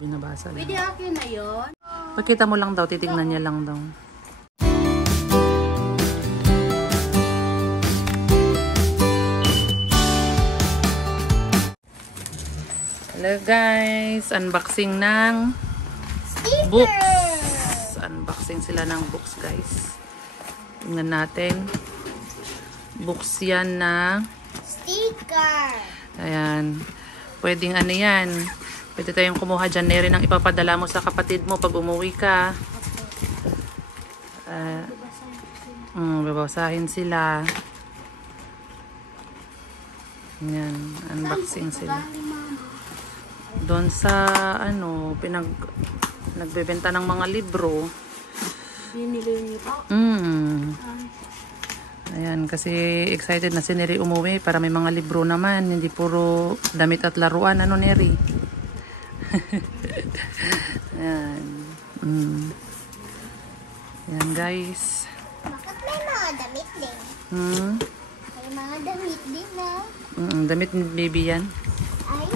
Binabasa lang. Pwede akin na yun. Pakita mo lang daw, titignan niya lang daw. Hello guys, unboxing ng books. Unboxing sila ng books guys. Tingnan natin. Books yan na sticker. Ayan. Pwedeng ano yan. Pwede tayong kumuha dyan na rin ang ipapadala mo sa kapatid mo pag umuwi ka. Babasahin sila. Ayan. Unboxing sila. Doon sa ano, nagbebenta ng mga libro. Binili niyo pa? Ayan, kasi excited na si Neri umuwi para may mga libro naman. Hindi puro damit at laruan. Ano, Neri? Ayan. Ayan, guys. Bakit may mga damit din? May mga damit din na. Damit ni baby yan. Ay?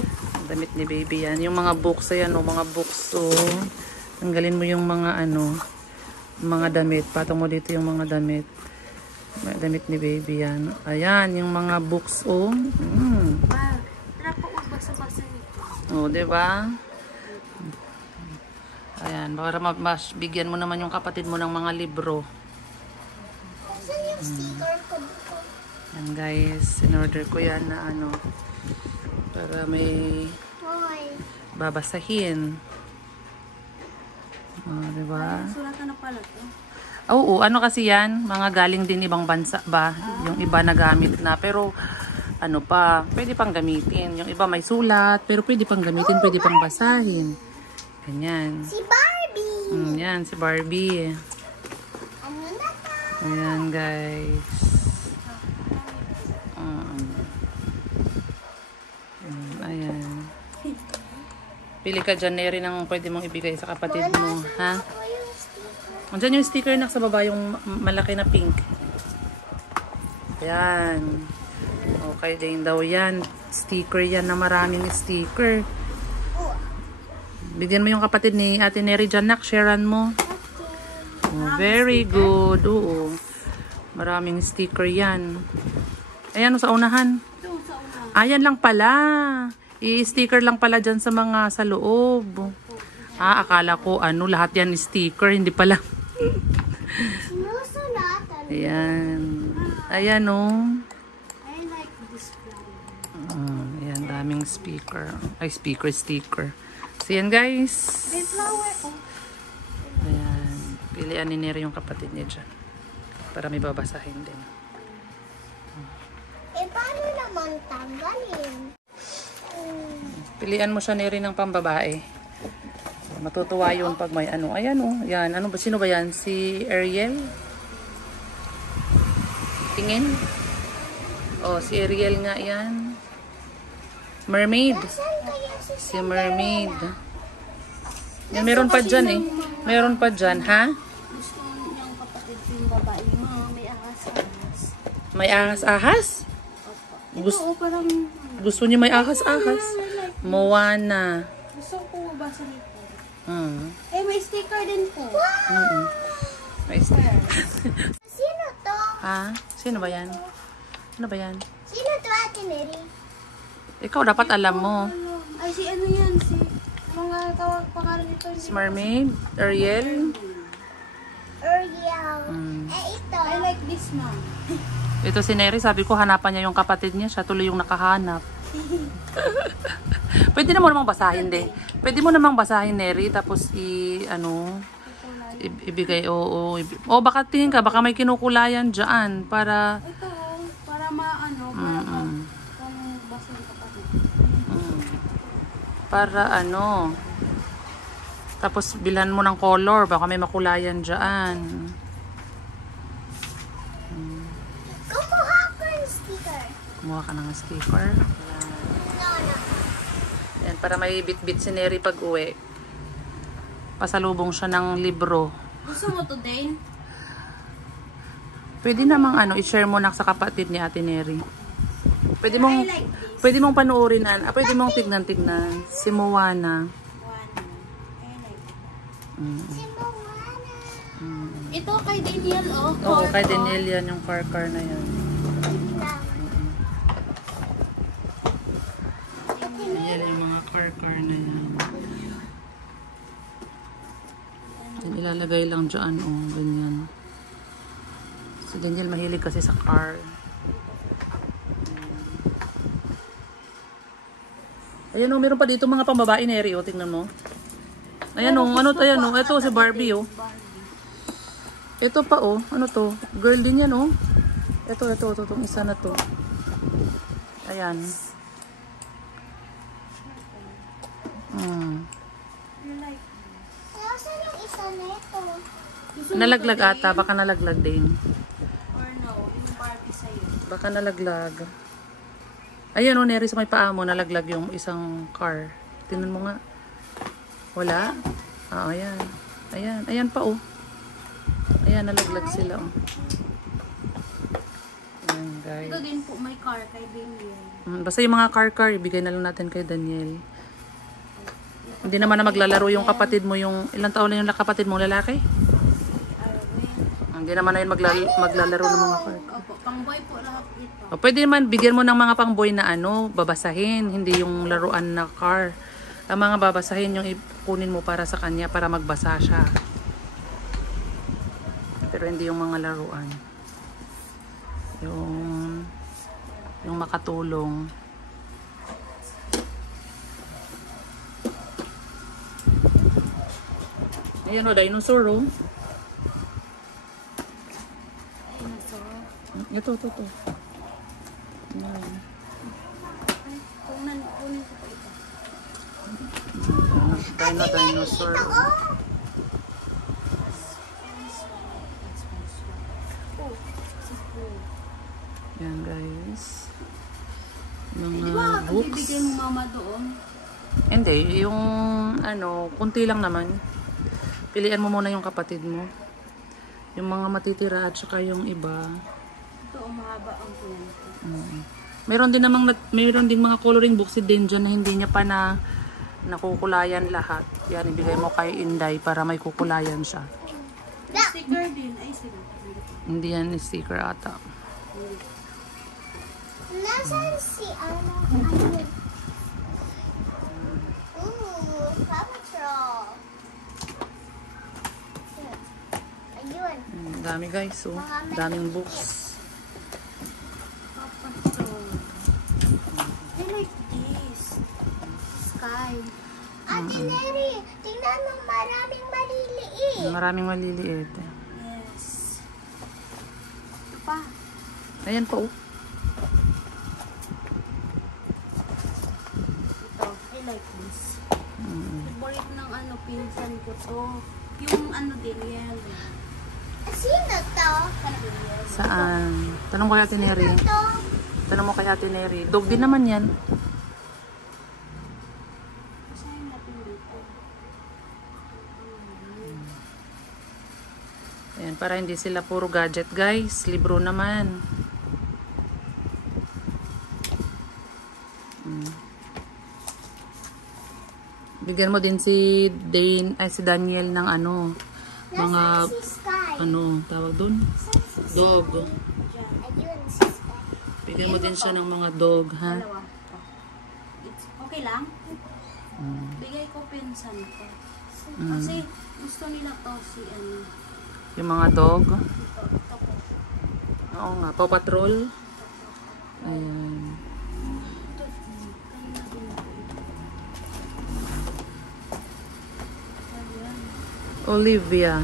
Damit ni baby yan. Yung mga books, ayan o, mga books o. Tanggalin mo yung mga ano, mga damit. Patong mo dito yung mga damit. Damit ni baby yan. Ayan, yung mga books o. Tara po, basa-basa nito. O, diba? Ayan, para bigyan mo naman yung kapatid mo ng mga libro. Saan yung sticker ko? Ayan guys, in-order ko yan na ano. Para may Hoy. babasahin. Diba? Suratan na pala to. Oo, ano kasi yan? Mga galing din ibang bansa ba? Yung iba nagamit na. Pero, ano pa, pwede pang gamitin. Yung iba may sulat, pero pwede pang gamitin, pwede pang basahin. Ganyan. Si Barbie. Yan, si Barbie. Ano na ta? Ayan, guys. Ayan. Pili ka dyan, Neri, ng pwede mong ibigay sa kapatid mo. Ha? Andyan yung sticker na sa baba, yung malaki na pink. Ayan. Okay din daw yan. Sticker yan na maraming sticker. Bigyan mo yung kapatid ni Ate Neri dyan, nak. Sharean mo. Oh, very good. Oo. Maraming sticker yan. Ayan, sa unahan. Ayan lang pala. I-sticker lang pala dyan sa mga sa loob. Akala ko ano, lahat yan sticker. Hindi pala. Sinusulatan. Ayan. Ayan o. I like this flower. Ayan, daming speaker. Ay, sticker. So yan guys. May flower oh. Ayan. Pilian ni Neri yung kapatid niya dyan. Para may babasahin din. Paano naman tanggalin? Pilian mo siya, Neri, ng pambabae. Matutuwa yun pag may ano. Ayan o. Yan. Ano ba? Sino ba yan? Si Ariel? Tingin? Oh, si Ariel nga yan. Mermaid. Saan kaya Si Mermaid. Yan, meron pa dyan eh. Meron pa dyan, ha? Gusto niyang kapatid yung babae. May ahas-ahas. May ahas-ahas? Gusto niyo may ahas-ahas? Moana. Gusto ko mabasa nito. may sticker din po. May sticker. Sino to? Ha? Sino ba yan? Ano ba yan? Sino to, Ate Neri? Ikaw dapat alam mo. Ay, si ano yan? Si mga tawag pangalan nito. Si Mermaid? Ariel? Ariel. Ito. I like this mom. Ito si Neri, sabi ko hanapan niya yung kapatid niya. Siya tuloy yung nakahanap. Pwede mo namang basahin din. Pwede mo namang basahin, Neri, tapos ibigay, oo. Baka tingin ka, baka may kinukulayan dyan para... Ito, para maano, para basa yung kapatid. Para ano. Tapos bilhan mo ng color, baka may makulayan dyan. Kumuha ko ng sticker. Kumuha ka ng sticker. No. Yan, para may bit-bit si Neri pag uwi. Pasalubong siya ng libro. Gusto mo to, Dane? Pwede namang i-share mo na sa kapatid ni Ate Neri. Pwede mong panoorin, pwede mong tignan-tignan. Si Moana. Si Moana. Ito kay Daniel, oh. Oo, kay Car. Daniel yan, yung car na yan. Yan yung mga car na yan. Yan, ilalagay lang dyan, oh, ganyan. Si Daniel mahilig kasi sa car. Ayan o, meron pa dito mga pambabae na area, tingnan mo. Ayan o, ano to yan o, ito si Barbie o. Ito pa o, ano to, girl din yan o. Ito, itong isa na to. Ayan. Nasaan yung isa na ito? Nalaglag ata, baka nalaglag din. Or no, yung Barbie sa'yo. Baka nalaglag. Ayan o, Neri, sa may paa mo, nalaglag yung isang car. Tingnan mo nga. Wala? Ah, ayan. Ayan, ayan pa o. Ayan, nalaglag sila o. Ayan, guys. Ito din po, may car kay Daniel. Basta yung mga car, ibigay na lang natin kay Daniel. Hindi naman na maglalaro yung kapatid mo, yung ilang taon na yung kapatid mo, lalaki? Hindi naman na yun maglalaro ng mga car. Opo, pang-boy po lahat ito. O, pwede naman, bigyan mo ng mga pangboy na ano, babasahin, hindi yung laruan na car. Ang mga babasahin yung ipunin mo para sa kanya, para magbasa siya. Pero hindi yung mga laruan. Yung makatulong. Ayan o, dinosaur o. Ito. Ayan. Kunin ko po ito. Dinosaur. Yan guys. Di Mga ba, books. bibigay mo mama doon? Hindi, yung ano, kunti lang naman. Pilian mo muna yung kapatid mo. Yung mga matitira at saka yung iba. Ito, mahaba ang kwento. Meron din mga coloring books si Denja na hindi niya pa nakukulayan lahat. Yan, ibigay mo kay Inday para may kukulayan siya. Sticker din. Ay, sila. Hindi yan sticker ata. Nasaan si ano? Paw Patrol. Ayun. Dami guys, so daming books. Papato. I like this. Sky. Ate Neri, tingnan mo maraming maliliit. Maraming maliliit. Yes. Ito pa. Ayan po. Ito. I like this. Favorite ng ano, pinsan ko to. Yung ano din, yellow. Sino to? Saan? Tanong ko kay Ate Neri. Sino to? Tanong mo kay Ate Neri. Dog din naman yan. Saan natin dito? Ayan, para hindi sila puro gadget guys. Libro naman. Bigyan mo din si Daniel ng ano, mga Si Sky. ano, tawag doon? Dog. Ayun, si Sky. Bigyan mo din siya ng mga dog, ha? Dalawa. It's okay lang? Bigay ko pinsan ko. Kasi gusto nila to si ano. Yung mga dog. Ito po. Oo nga, Paw Patrol. Ayan. Kanina din ako ito. Ayan. Olivia.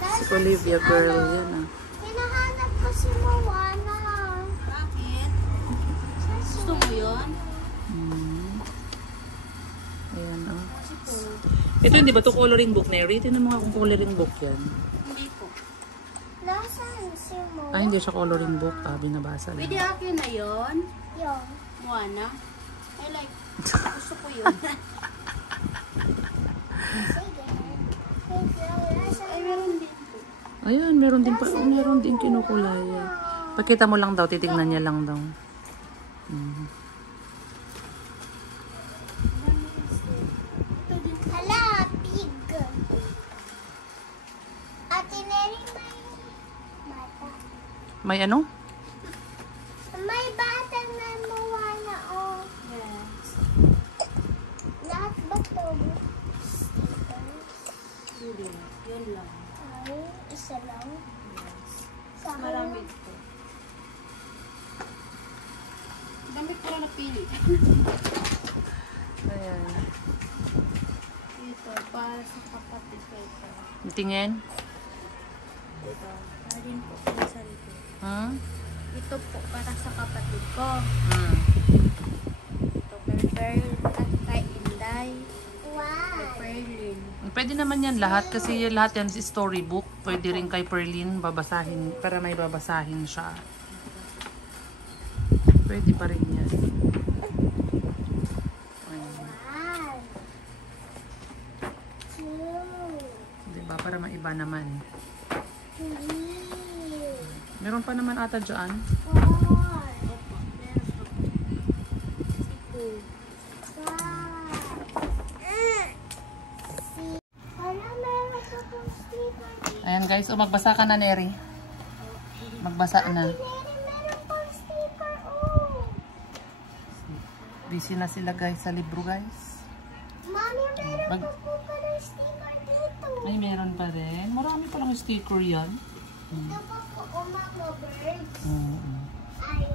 Si Nasaan Olivia si girl, ano? yan ah. Hinahanap ko si Moana. Bakit? Gusto mo yun? Ayan oh. Kasi po, Ito hindi ba to coloring book, Neri? Tingnan mo nga kung coloring book yan. hindi po. Nasaan si Moana? Ah, hindi siya coloring book. Ah, binabasa Pwede lang. akin na yun. Yun. Moana. I like. Gusto ko yun. Sige. Nasaan? Ay, meron din po. Ayan, meron din kinukulay. Pakita mo lang daw, titignan niya lang daw. Ito din. Hala, May ano? May batang na Moana, oh. Yes. Lahat ba to? Stickers? Hindi. Yun lang. Ay, isa lang. Yes. Sa akin Marami lang. ito. Damit ko lang napili. Ayan. Ito, para sa kapatid ko ito. Tingin. Ito. Alin po, isa rito. Hmm? Ito po, para sa kapatid ko. Hmm. Ito, Perper, kay Inday, Wow. Perlin. Pwede naman yan lahat kasi lahat yan is storybook. Pwede rin kay Perlin babasahin para may babasahin siya. Pwede pa rin yan. Ayan. Wow. Cute. Diba? Para maiba naman. Cute. Meron pa naman ata dyan. Four. Opo, meron po. Ito. Wow. See? Wala, meron pa pong sticker. Ayan guys, o magbasa ka na, Neri. Magbasa na. Meron pong sticker, oh. Busy na sila guys sa libro guys. Mami, meron Mag- pa po pala sticker dito. Ay, meron pa rin. Marami palang sticker yan. Ito pa po, Mama Birds. Mm. Ay,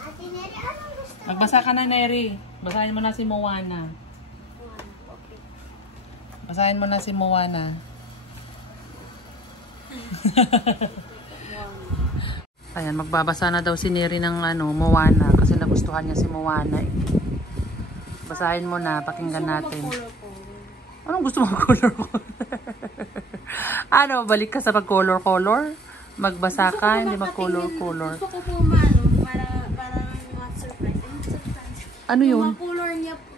Ate Neri, anong gusto mo? Magbasa ka na, Neri. Basahin mo na si Moana. Okay. Basahin mo na si Moana. Ayan, magbabasa na daw si Neri ng Moana kasi nagustuhan niya si Moana eh. Basahin mo na, pakinggan natin. Anong gusto mo color? Ano, balik ka sa mag-color-color? Magbasa ka, hindi mag-color-color. Gusto ko po para ma-surprise. Ano yun? Yung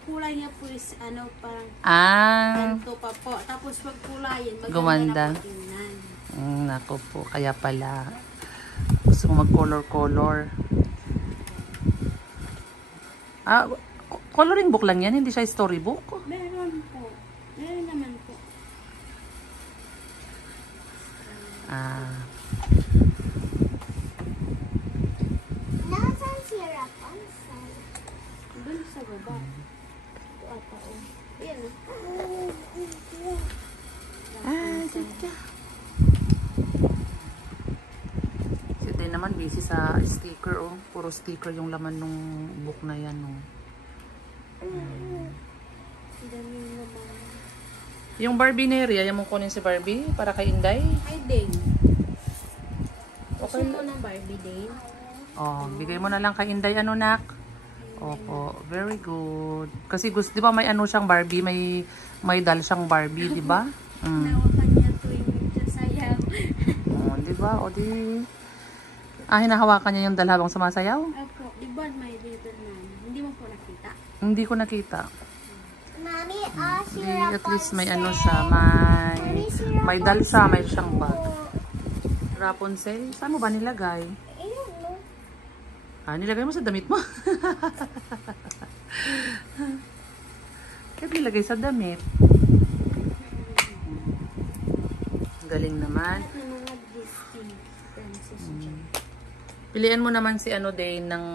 kulay niya po is parang Ah, ganito pa po. Tapos pag kulayin, Gumanda. na po tingnan. Nako po, kaya pala. Gusto mo mag-color-color. Ah, coloring book lang yan, hindi siya storybook. Meron po. Meron naman po. Ah, Nasaan si Rapunzel? Doon sa baba. Ito ata o. Ayan o. si Day naman busy sa sticker oh. Puro sticker yung laman nung book na yan oh. Ang dami naman. Yung Barbie Neri, ayaw mong kunin si Barbie para kay Inday? Hi, Dane. Gusto Okay. mo ng Barbie, Dane? Oh, bigay mo na lang kay Inday ano nak? Opo, very good. Kasi gusto, 'di ba may siyang Barbie, may doll siyang Barbie, 'di ba? Nawakan niya tuwing nagsasayaw. Oh, 'di ba? O di hinahawakan niya yung doll habang sumasayaw? Opo, di ba may ribbon na? Hindi mo po nakita? Hindi ko nakita. Mami, si Di, Rapunzel. at least may siya, may doll siya, may siyang bag. Rapunzel, saan mo ba nilagay? Ayun, no? Nilagay mo sa damit mo. Kaya nilagay sa damit. Galing naman. Lahat ng mga Disney princess dyan. Pilian mo naman si Day ng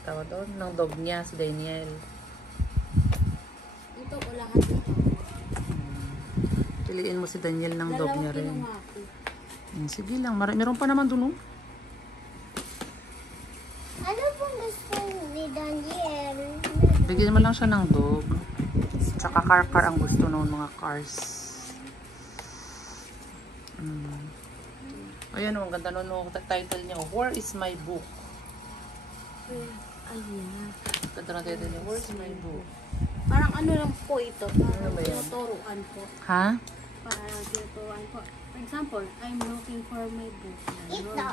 tawag doon, ng dog niya, si Daniel. Ito ko lahat ito. Piliin mo si Daniel ng dog niya rin. Kinuha ko. Sige lang, meron pa naman dun oh. Ano pong gusto ni Daniel? Bigyan mo lang siya ng dog. Tsaka car ang gusto ng mga cars. Ayan oh, ang ganda nun title niya. Where is my book? Ayan. Ganda ng title niya. Where is my book? Parang ano lang po ito. Parang Ano ba yan? tinuturuan po. Ha? Parang tinuturuan po. For example, I'm looking for my book. Ito.